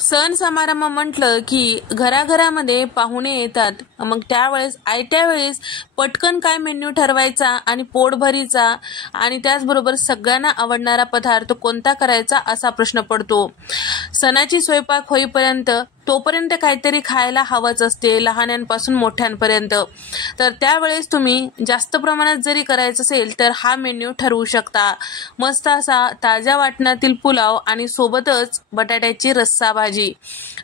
सण समारंभ म्हटलं की घराघरामध्ये पाहुणे येतात, मग त्यावेळेस आयत्या वेळेस पटकन काय मेन्यू ठरवायचा आणि पोटभरीचा आणि त्याचबरोबर सगळ्यांना आवडणारा पदार्थ कोणता करायचा असा प्रश्न पडतो। सणाची स्वयंपाक होईपर्यंत तोपर्यंत काहीतरी खायला हवंच असते, लहानांपासून मोठ्यांपर्यंत। तर त्यावेळेस तुम्ही जास्त प्रमाणात जरी करायचं असेल तर हा मेन्यू ठरवू शकता। मस्त असा ताज्या वाटणातील पुलाव आणि सोबतच बटाट्याची रस्सा भाजी।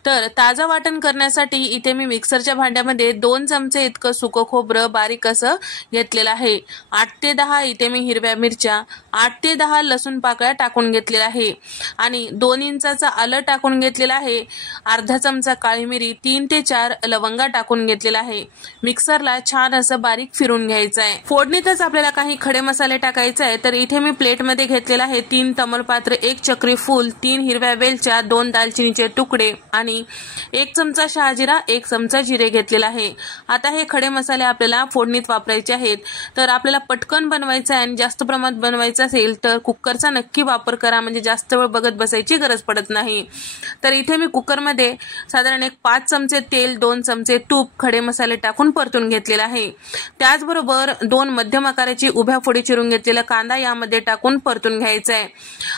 तर ताजा वाटण करण्यासाठी इथे मी मिक्सरच्या भांड्यामध्ये 2 चमचे इतकं सुकं खोबरं बारीक असं घेतलेलं आहे। 8 ते 10 इथे मी हिरव्या मिरच्या, 8 ते 10 लसूण पाकळ्या टाकून घेतलेला आहे आणि 2 इंचाचा आलं टाकून घेतलेला आहे। अर्धा चमचा काळी मिरी, 3 ते 4 लवंगा टाकून घेतलेला आहे। मिक्सरला छान असं बारीक फिरून घ्यायचं आहे। फोडणीतच आपल्याला काही खडे मसाले टाकायचे आहे। तर इथे मी प्लेटमध्ये घेतलेला आहे 3 तमालपत्र, 1 चक्री फूल, 3 हिरव्या वेलच्या, 2 दालचिनीचे तुकडे आणि 1 चमचा शहाजिरा, 1 चमचा जिरे घेतलेला आहे। आता हे खडे मसाले आपल्याला फोडणीत वापरायचे आहेत। तर आपल्याला पटकन बनवायचं आहे आणि जास्त प्रमाणात बनवायचं असेल तर कुकरचा नक्की वापर करा, म्हणजे जास्त वेळ बघत बसायची गरज पडत नाही। तर इथे मी कुकरमध्ये साधारण 5 चमचे तेल, 2 चमचे तूप, खडे मसाले टाकून परतून घेतलेला आहे। त्याचबरोबर 2 मध्यम आकाराची उभ्या फोडी चिरून घेतलेला कांदा यामध्ये टाकून परतून घ्यायचा आहे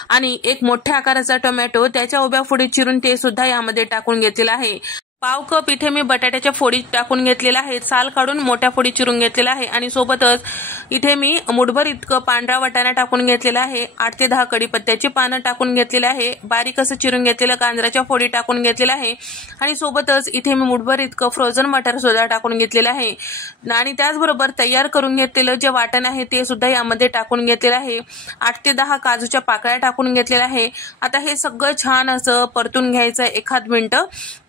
आणि 1 मोठ्या आकाराचा टोमॅटो त्याच्या उभ्या फोडी चिरून ते सुद्धा यामध्ये टाकून घेतलेला आहे। पाव कप इथे मी बटाट्याच्या फोडी टाकून घेतलेल्या आहेत, साल काढून मोठ्या फोडी चिरून घेतलेला आहे आणि सोबतच इथे मी मुठभर इतकं पांढरा वाटाणा टाकून घेतलेला आहे। 8 ते 10 कढीपत्त्याची पानं टाकून घेतलेले आहे, बारीक असं चिरून घेतलेलं गाजराच्या फोडी टाकून घेतलेल्या आहे आणि सोबतच इथे मी मुठभर इतकं फ्रोझन मटार सुद्धा टाकून घेतलेलं आहे आणि त्याचबरोबर तयार करून घेतलेलं जे वाटण आहे ते सुद्धा यामध्ये टाकून घेतलेलं आहे। 8 ते 10 काजूच्या पाकळ्या टाकून घेतलेल्या आहे। आता हे सगळं छान असं परतून घ्यायचं 1 मिनिट।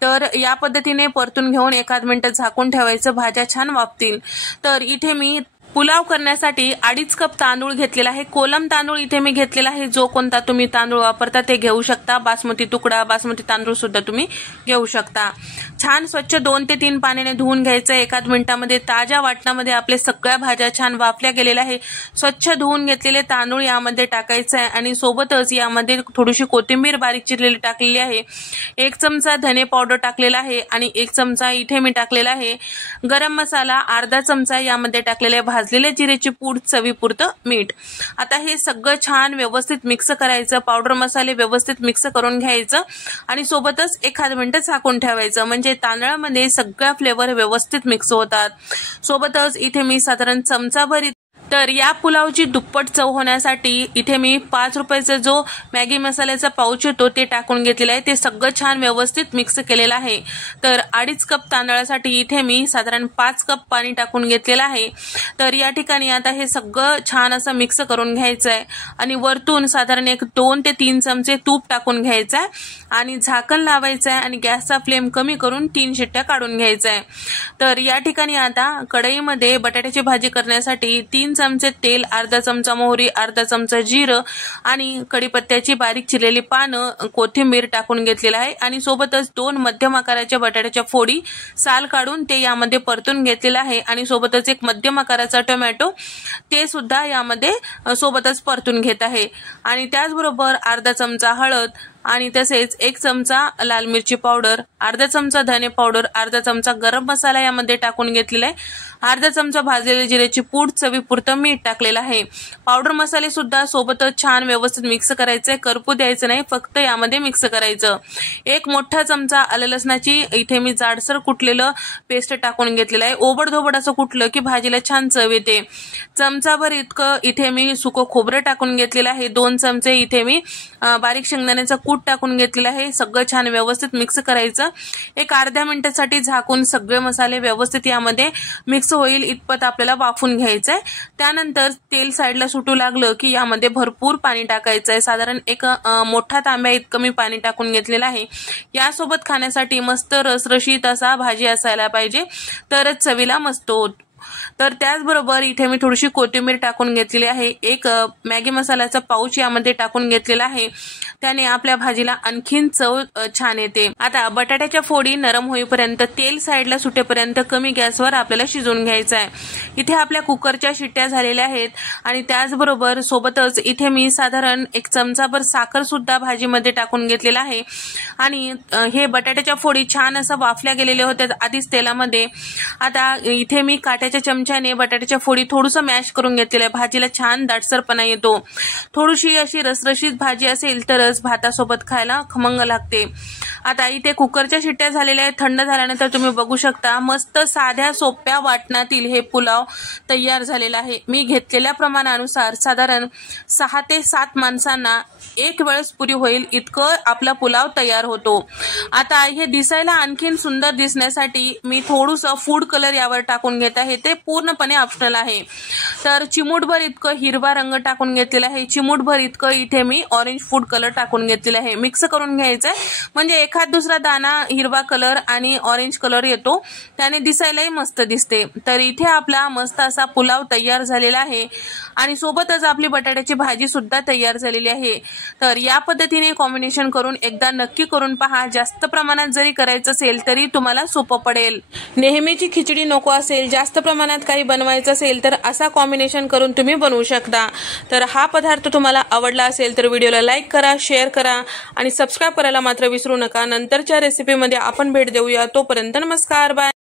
तर या पद्धतीने परतून घेऊन 1 मिनिट झाकून ठेवायचं, भाज्या छान वाफतील। तर इथे मी पुलाव करण्यासाठी 2.5 कप तांदूळ घेतलेला आहे। कोलम तांदूळ इथे मी घेतलेला आहे, जो कोणता तुम्ही तांदूळ वापरता ते घेऊ शकता। बासमती तुकडा, बासमती तांदूळ सुद्धा तुम्ही घेऊ शकता। छान स्वच्छ 2 ते 3 पाण्याने धुवून घ्यायचं 1 मिनिटामध्ये। ताज्या वाटणामध्ये आपले सगळ्या भाज्या छान वाफल्या गेलेल्या आहे। स्वच्छ धुवून घेतलेले तांदूळ यामध्ये टाकायचं आहे आणि सोबतच यामध्ये थोडीशी कोथिंबीर बारीक चिरलेली टाकलेली आहे। 1 चमचा धने पावडर टाकलेला आहे आणि 1 चमचा इथे मी टाकलेला आहे गरम मसाला, अर्धा चमचा यामध्ये टाकलेले भाजलेल्या जिरेची पूड, चवीपुरतं मीठ। आता हे सगळं छान व्यवस्थित मिक्स करायचं, पावडर मसाले व्यवस्थित मिक्स करून घ्यायचं आणि सोबतच 1 मिनिट झाकून ठेवायचं, म्हणजे तांदळामध्ये सगळ्या फ्लेवर व्यवस्थित मिक्स होतात। सोबतच इथे मी साधारण चमचाभर तर या पुलावची दुप्पट चव होण्यासाठी इथे मी 5 रुपयाचा जो मॅगी मसाल्याचा पाऊच येतो ते टाकून घेतलेला आहे। ते सगळं छान व्यवस्थित मिक्स केलेलं आहे। तर 2.5 कप तांदळासाठी इथे मी साधारण 5 कप पाणी टाकून घेतलेलं आहे। तर या ठिकाणी आता हे सगळं छान असं मिक्स करून घ्यायचं आहे आणि वरतून साधारण 2 ते 3 चमचे तूप टाकून घ्यायचं आहे आणि झाकण लावायचं आहे आणि गॅसचा फ्लेम कमी करून 3 शिट्ट्या काढून घ्यायचं आहे। तर या ठिकाणी आता कढईमध्ये बटाट्याची भाजी करण्यासाठी 3 चमचे तेल, अर्धा चमचा मोहरी, अर्धा चमचा जिरं आणि कढीपत्त्याची बारीक चिरलेली पानं, कोथिंबीर टाकून घेतलेलं आहे आणि सोबतच 2 मध्यम आकाराच्या बटाट्याच्या फोडी साल काढून ते यामध्ये परतून घेतलेलं आहे आणि सोबतच 1 मध्यम आकाराचा टोमॅटो ते सुद्धा यामध्ये सोबतच परतून घेत आहे आणि त्याचबरोबर अर्धा चमचा हळद आणि तसेच 1 चमचा लाल मिरची पावडर, अर्धा चमचा धने पावडर, अर्धा चमचा गरम मसाला यामध्ये टाकून घेतलेला आहे, अर्धा चमचा भाजलेल्या जिऱ्याची पूड, चवीपुरतं मीठ टाकलेलं आहे। पावडर मसाले सुद्धा सोबतच छान व्यवस्थित मिक्स करायचे, करपू द्यायचं नाही, फक्त यामध्ये मिक्स करायचं। 1 मोठा चमचा आलं लसणाची इथे मी जाडसर कुटलेलं पेस्ट टाकून घेतलेलं आहे। ओबडधोबड असं कुटलं की भाजीला छान चव येते। चमचाभर इतकं इथे मी सुकं खोबरं टाकून घेतलेलं आहे। 2 चमचे इथे मी बारीक शेंगदाण्याचा कूट टाकून घेतलेला आहे। सगळं छान व्यवस्थित मिक्स करायचं। 1 अर्ध्या मिनिटासाठी झाकून सगळे मसाले व्यवस्थित यामध्ये मिक्स होईल इतपत आपल्याला वाफून घ्यायचंय। त्यानंतर तेल साईडला सुटू लागलं की यामध्ये भरपूर पाणी टाकायचं आहे। साधारण 1 मोठा तांब्या इतकं मी पाणी टाकून घेतलेलं आहे। यासोबत खाण्यासाठी मस्त रसरशीत असा भाजी असायला पाहिजे, तरच चवीला मस्त तर त्याचबरोबर इथे मी थोडीशी कोथिंबीर टाकून घेतलेली आहे, एक मॅगी मसाल्याचा पाऊच यामध्ये टाकून घेतलेला आहे, त्याने आपल्या भाजीला आणखीन चव छान येते। आता बटाट्याच्या फोडी नरम होईपर्यंत तेल साईडला सुटेपर्यंत कमी गॅसवर आपल्याला शिजवून घ्यायचं आहे। इथे आपल्या कुकरच्या शिट्ट्या झालेल्या आहेत आणि त्याचबरोबर सोबतच इथे मी साधारण 1 चमचाभर साखर सुद्धा भाजीमध्ये टाकून घेतलेला आहे आणि हे बटाट्याच्या फोडी छान असं वाफल्या गेलेल्या होत्या आधीच तेलामध्ये। आता इथे मी काट्याच्या चमच्याने बटाट्याच्या फोडी थोडंसं मॅश करून घेतलेलं आहे, भाजीला छान दाटसरपणा येतो। थोडीशी अशी रसरशीत भाजी असेल तरच भातासोबत खायला खमंग लागते। आता इथे कुकरच्या शिट्ट्या झालेल्या आहेत, थंड झाल्यानंतर तुम्ही बघू शकता मस्त साध्या सोप्या वाटणातील हे पुलाव तयार झालेला आहे। मी घेतलेल्या प्रमाणानुसार साधारण 6 ते 7 माणसांना एक वेळेस पुरी होईल इतकं आपला पुलाव तयार होतो। आता हे दिसायला आणखीन सुंदर दिसण्यासाठी मी थोडंसं फूड कलर यावर टाकून घेत आहे, ते पूर्णपणे ऑप्शनल आहे। तर चिमूटभर इतकं हिरवा रंग टाकून घेतलेला आहे, चिमूटभर इतकं इथे मी ऑरेंज फूड कलर टाकून घेतलेला आहे। मिक्स करून घ्यायचं आहे म्हणजे एखाद दुसरा दाना हिरवा कलर आणि ऑरेंज कलर येतो, त्याने दिसायलाही मस्त दिसते। तर इथे आपला मस्त असा पुलाव तयार झालेला आहे आणि सोबतच आपली बटाट्याची भाजी सुद्धा तयार झालेली आहे। तर या पद्धतीने कॉम्बिनेशन करून एकदा नक्की करून पहा, जास्त प्रमाणात जरी करायचं असेल तरी तुम्हाला सोपं पडेल। नेहमीची खिचडी नको असेल, जास्त प्रमाणात काही बनवायचं असेल तर असा कॉम्बिनेशन करून तुम्ही बनवू शकता। तर हा पदार्थ तुम्हाला आवडला असेल तर व्हिडिओला लाईक करा, शेअर करा आणि सबस्क्राईब करायला मात्र विसरू नका। नंतरच्या रेसिपीमध्ये आपण भेट देऊया, तोपर्यंत नमस्कार, बाय।